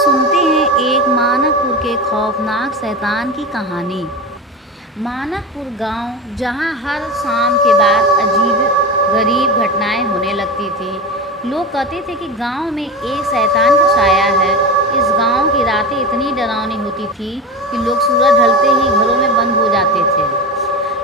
सुनते हैं एक मानकपुर के खौफनाक शैतान की कहानी। मानकपुर गांव, जहां हर शाम के बाद अजीब गरीब घटनाएं होने लगती थी। लोग कहते थे कि गांव में एक शैतान का साया है। इस गांव की रातें इतनी डरावनी होती थी कि लोग सूरज ढलते ही घरों में बंद हो जाते थे।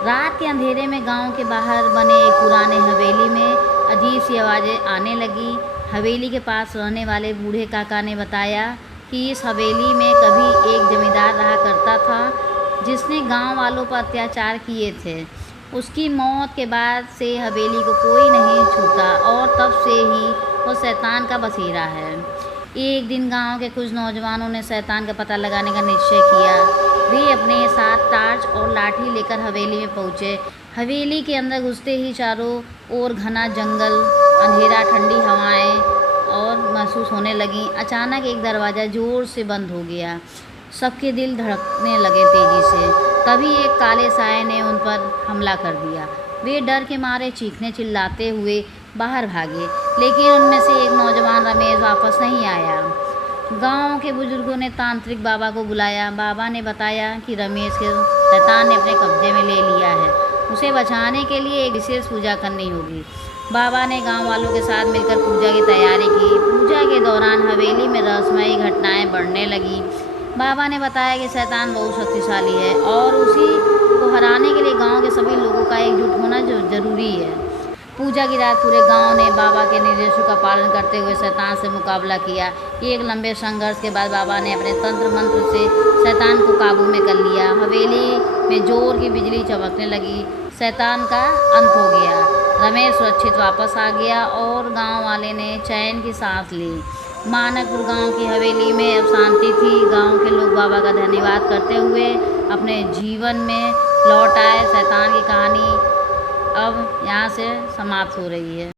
रात के अंधेरे में गांव के बाहर बने एक पुराने हवेली में अजीब सी आवाज़ें आने लगी। हवेली के पास रहने वाले बूढ़े काका ने बताया कि इस हवेली में कभी एक जमींदार रहा करता था जिसने गांव वालों पर अत्याचार किए थे। उसकी मौत के बाद से हवेली को कोई नहीं छूता और तब से ही वो शैतान का बसेरा है। एक दिन गांव के कुछ नौजवानों ने शैतान का पता लगाने का निश्चय किया। वे अपने साथ टार्च और लाठी लेकर हवेली में पहुंचे। हवेली के अंदर घुसते ही चारों ओर घना जंगल, अंधेरा, ठंडी हवाएं और महसूस होने लगी। अचानक एक दरवाज़ा ज़ोर से बंद हो गया। सबके दिल धड़कने लगे तेज़ी से। तभी एक काले साये ने उन पर हमला कर दिया। वे डर के मारे चीखने चिल्लाते हुए बाहर भागे, लेकिन उनमें से एक नौजवान रमेश वापस नहीं आया। गांव के बुजुर्गों ने तांत्रिक बाबा को बुलाया। बाबा ने बताया कि रमेश को शैतान ने अपने कब्जे में ले लिया है। उसे बचाने के लिए एक विशेष पूजा करनी होगी। बाबा ने गांव वालों के साथ मिलकर पूजा की तैयारी की। पूजा के दौरान हवेली में रहस्यमयी घटनाएं बढ़ने लगीं। बाबा ने बताया कि शैतान बहुत शक्तिशाली है और उसी को हराने के लिए गांव के सभी लोगों का एकजुट होना जरूरी है। पूजा की रात पूरे गांव ने बाबा के निर्देशों का पालन करते हुए शैतान से मुकाबला किया। एक लंबे संघर्ष के बाद बाबा ने अपने तंत्र मंत्र से शैतान को काबू में कर लिया। हवेली में जोर की बिजली चमकने लगी। शैतान का अंत हो गया। रमेश सुरक्षित वापस आ गया और गांव वाले ने चैन की सांस ली। मानकपुर गांव की हवेली में अब शांति थी। गांव के लोग बाबा का धन्यवाद करते हुए अपने जीवन में लौट आए। शैतान की कहानी अब यहाँ से समाप्त हो रही है।